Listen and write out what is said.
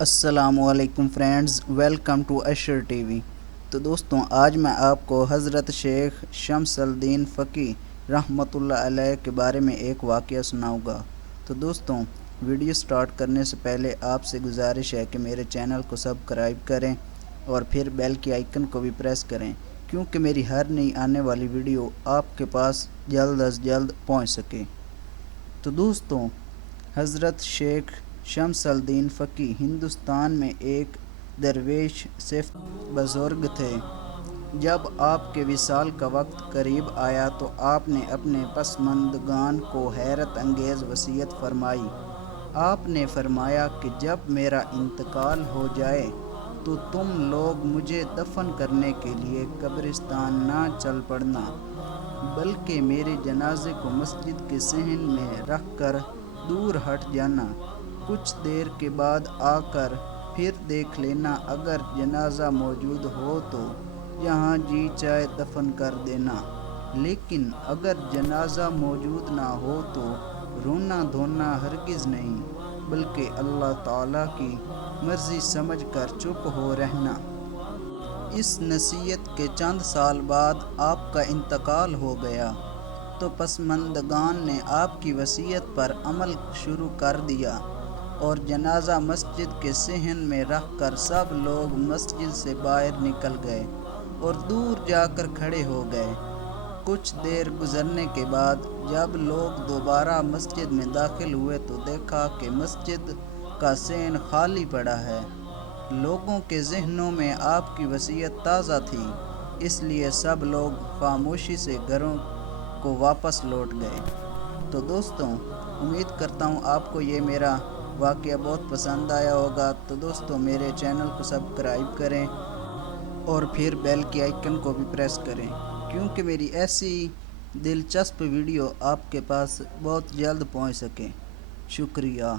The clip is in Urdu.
السلام علیکم friends, welcome to Ashar TV. تو دوستوں، آج میں آپ کو حضرت شیخ شمس الدین فقی رحمۃ اللہ علیہ کے بارے میں ایک واقعہ سناؤں گا۔ تو دوستوں، ویڈیو سٹارٹ کرنے سے پہلے آپ سے گزارش ہے کہ میرے چینل کو سبسکرائب کریں اور پھر بیل کی آئیکن کو بھی پریس کریں، کیونکہ میری ہر نئی آنے والی ویڈیو آپ کے پاس جلد از جلد پہنچ سکے۔ تو دوستوں، حضرت شیخ شمس الدین فقی ہندوستان میں ایک درویش صف بزرگ تھے۔ جب آپ کے وصال کا وقت قریب آیا تو آپ نے اپنے پسماندگان کو حیرت انگیز وصیت فرمائی۔ آپ نے فرمایا کہ جب میرا انتقال ہو جائے تو تم لوگ مجھے دفن کرنے کے لیے قبرستان نہ چل پڑنا، بلکہ میرے جنازے کو مسجد کے صحن میں رکھ کر دور ہٹ جانا۔ کچھ دیر کے بعد آ کر پھر دیکھ لینا، اگر جنازہ موجود ہو تو جہاں جی چاہے دفن کر دینا، لیکن اگر جنازہ موجود نہ ہو تو رونا دھونا ہرگز نہیں، بلکہ اللہ تعالیٰ کی مرضی سمجھ کر چپ ہو رہنا۔ اس نصیحت کے چند سال بعد آپ کا انتقال ہو گیا تو پسماندگان نے آپ کی وصیت پر عمل شروع کر دیا اور جنازہ مسجد کے صحن میں رکھ کر سب لوگ مسجد سے باہر نکل گئے اور دور جا کر کھڑے ہو گئے۔ کچھ دیر گزرنے کے بعد جب لوگ دوبارہ مسجد میں داخل ہوئے تو دیکھا کہ مسجد کا صحن خالی پڑا ہے۔ لوگوں کے ذہنوں میں آپ کی وصیت تازہ تھی، اس لیے سب لوگ خاموشی سے گھروں کو واپس لوٹ گئے۔ تو دوستوں، امید کرتا ہوں آپ کو یہ میرا واقعہ بہت پسند آیا ہوگا۔ تو دوستوں، میرے چینل کو سبسکرائب کریں اور پھر بیل کی آئیکن کو بھی پریس کریں، کیونکہ میری ایسی دلچسپ ویڈیو آپ کے پاس بہت جلد پہنچ سکے۔ شکریہ۔